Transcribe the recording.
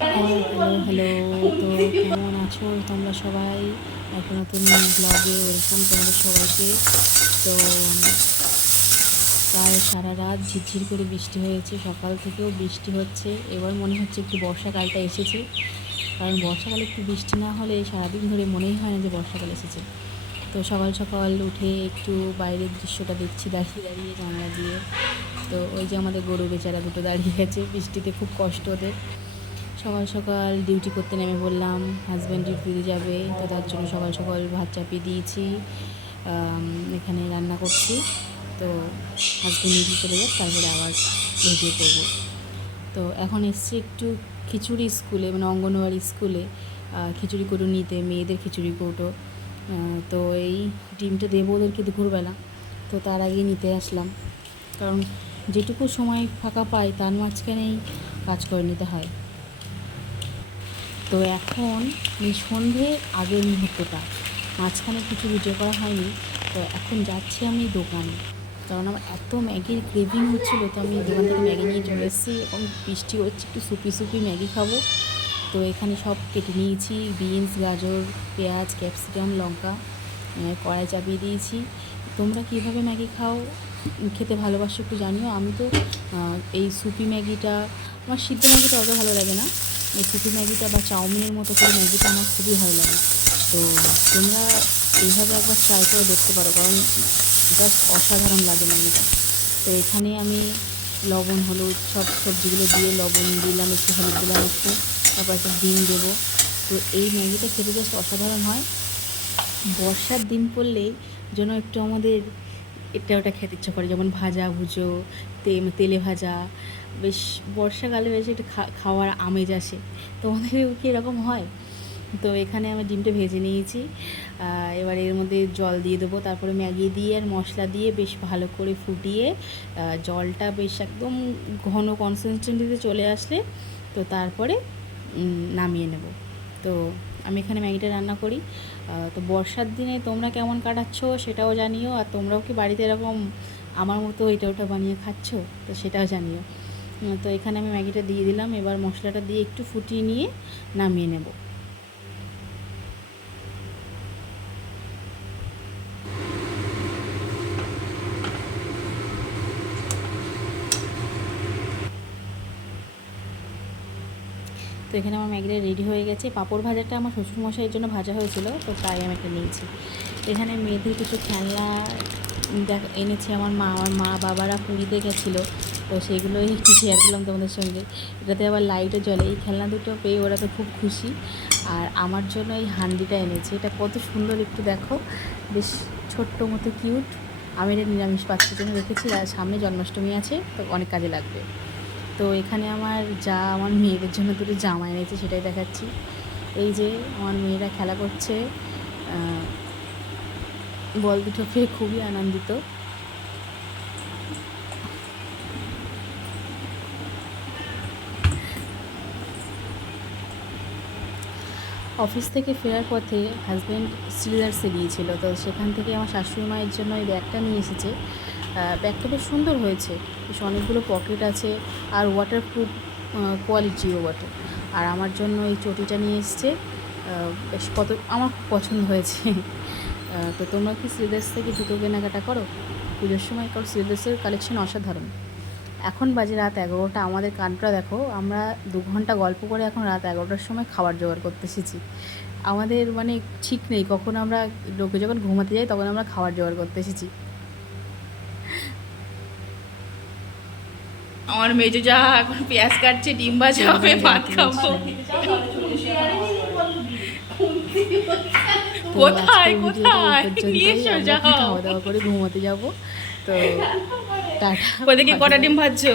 হ্যাঁ, hello hello. তো কেমন আছো তোমরা সবাই? একটা নতুন ব্লগে ওয়েলকাম তোমাদের সবাইকে। তো প্রায় সারা রাত ঝিরঝির করে বৃষ্টি হয়েছে, সকাল থেকেও বৃষ্টি হচ্ছে। এবার মনে হচ্ছে একটু বর্ষাকালটা এসেছে, কারণ বর্ষাকালে একটু বৃষ্টি না হলে সারাদিন ধরে মনেই হয় না যে বর্ষাকাল এসেছে। তো সকাল সকাল উঠে একটু বাইরের দৃশ্যটা দেখছি দাঁড়িয়ে দাঁড়িয়ে জানলা দিয়ে। তো ওই যে আমাদের গরু বেচারা দুটো দাঁড়িয়ে গেছে, বৃষ্টিতে খুব কষ্ট ওদের। সকাল সকাল ডিউটি করতে নেমে পড়লাম, হাজব্যান্ড ডিউটিতে যাবে, তো তার জন্য সকাল সকাল ভাত চাপিয়ে দিয়েছি। এখানে রান্না করছি, তো হাজব্যান্ড ডিউটি চলে যাক, তারপরে আবার বেরিয়ে পড়বো। তো এখন এসছি একটু খিচুড়ি স্কুলে, মানে অঙ্গনওয়াড়ি স্কুলে খিচুড়ি কৌটো নিতে, মেয়েদের খিচুড়ি কৌটো। তো এই ডিমটা দেবো ওদেরকে দুপুরবেলা, তো তার আগেই নিতে আসলাম, কারণ যেটুকু সময় ফাঁকা পাই তার মাঝখানেই কাজ করে নিতে হয়। তো এখন এই সন্ধ্যে আগের মুহূর্তটা, মাঝখানে কিছু ভিডিও করা হয়নি। তো এখন যাচ্ছি আমি দোকানে, কারণ আমার এত ম্যাগির ক্রেভিং হচ্ছিলো, তো আমি দোকান থেকে ম্যাগি নিয়ে চলে এসেছি। এখন বৃষ্টি হচ্ছে, একটু সুপি সুপি ম্যাগি খাবো। তো এখানে সব কেটে নিয়েছি, বিনস, গাজর, পেঁয়াজ, ক্যাপসিকাম, লঙ্কা, কড়াই চাপিয়ে দিয়েছি। তোমরা কীভাবে ম্যাগি খাও, খেতে ভালোবাসো একটু জানিও। আমি তো এই সুপি ম্যাগিটা, আমার সিদ্ধ ম্যাগিটা অত ভালো লাগে না, এই সুপি ম্যাগিটা বা চাউমিনের মতো করে ম্যাগিটা আমার খুবই ভালো লাগে। তো তোমরা এইভাবে একবার ট্রাই করে দেখতে পারো, কারণ জাস্ট অসাধারণ লাগে ম্যাগিটা। তো এখানে আমি লবণ, হলুদ, সব সবজিগুলো দিয়ে লবণ দিলাম, একটু হলুদ দিলাম, একটু, তারপর একটা ডিম দেবো। তো এই ম্যাগিটা খেতে জাস্ট অসাধারণ হয়। বর্ষার দিন পড়লেই যেন একটু আমাদের এটা ওটা খেতে ইচ্ছা করে, যেমন ভাজা ভুজো, তেলে ভাজা, বেশ বর্ষাকালে বেশ একটু খাওয়ার আমেজ আসে। তোমাদের কি এরকম হয়? তো এখানে আমি ডিমটা ভেজে নিয়েছি। এবার এর মধ্যে জল দিয়ে দেবো, তারপরে ম্যাগি দিয়ে আর মশলা দিয়ে বেশ ভালো করে ফুটিয়ে, জলটা বেশ একদম ঘন কনসিস্টেন্সিতে চলে আসলে তো তারপরে নামিয়ে নেব। তো আমি এখানে ম্যাগিটা রান্না করি। তো বর্ষার দিনে তোমরা কেমন কাটাচ্ছ সেটাও জানিও, আর তোমরাও কি বাড়িতে এরকম আমার মতো এটা ওটা বানিয়ে খাচ্ছ, তো সেটাও জানিও। তো এখানে আমি ম্যাগিটা দিয়ে দিলাম, এবার মশলাটা দিয়ে একটু ফুটিয়ে নিয়ে নামিয়ে নেব। তো এখানে আমার ম্যাগিটা রেডি হয়ে গেছে। পাঁপড় ভাজাটা আমার শ্বশুরমশাইয়ের জন্য ভাজা হয়েছিল, তো তাই আমি একটা নিয়েছি। এখানে মেয়েদের কিছু খেলনা এনেছে আমার মা বাবারা পুরীতে গেছিলো, তো সেগুলোই একটু শেয়ার করলাম তোমাদের সঙ্গে। এটাতে আবার লাইটও জ্বলে, এই খেলনা দুটো পেয়ে ওরা তো খুব খুশি। আর আমার জন্য এই হান্ডিটা এনেছে, এটা কত সুন্দর একটু দেখো, বেশ ছোট্ট মতো কিউট। আমি এটা নিরামিষ পাত্রের জন্য রেখেছি, আর সামনে জন্মাষ্টমী আছে, তো অনেক কাজে লাগবে। তো এখানে আমার মেয়েদের জন্য দুটো জামা এনেছে, সেটাই দেখাচ্ছি। এই যে আমার মেয়েরা খেলা করছে, বল দুটো পেয়ে খুবই আনন্দিত। অফিস থেকে ফেরার পথে হাজব্যান্ড সিলার্সে গিয়েছিলো, তো সেখান থেকে আমার শাশুড়ি মায়ের জন্য এই ব্যাগটা নিয়ে এসেছে। ব্যাগটা বেশ সুন্দর হয়েছে, বেশ অনেকগুলো পকেট আছে, আর ওয়াটারপ্রুফ কোয়ালিটিও বটে। আর আমার জন্য এই চটিটা নিয়ে এসছে, বেশ আমার খুব পছন্দ হয়েছে। তো তোমরা কি সিলার্স থেকে জুতো কেনাকাটা করো? পুজোর সময় কারণ সিলার্সের কালেকশন অসাধারণ। এখন বাজে রাত 11টা, আমাদের কানটা দেখো, আমরা 2 ঘন্টা গল্প করে এখন রাত 11টার সময় খাবার জোগাড় করতে এসেছি। আমাদের মানে ঠিক নেই, কখন আমরা লোকে যখন ঘুমাতে যাই তখন আমরা খাবার জোগাড় করতে এসেছি। আমার মেজো যা এখন পেঁয়াজ কাটছে, ডিম ভাজা হবে, ভাত খাবো। কোথায় কোথায় নিয়ে এসো, যাও। খাওয়া দাওয়া করে ঘুমোতে যাব। তো টাটা। ওদেরকে কটা ডিম ভাজছো?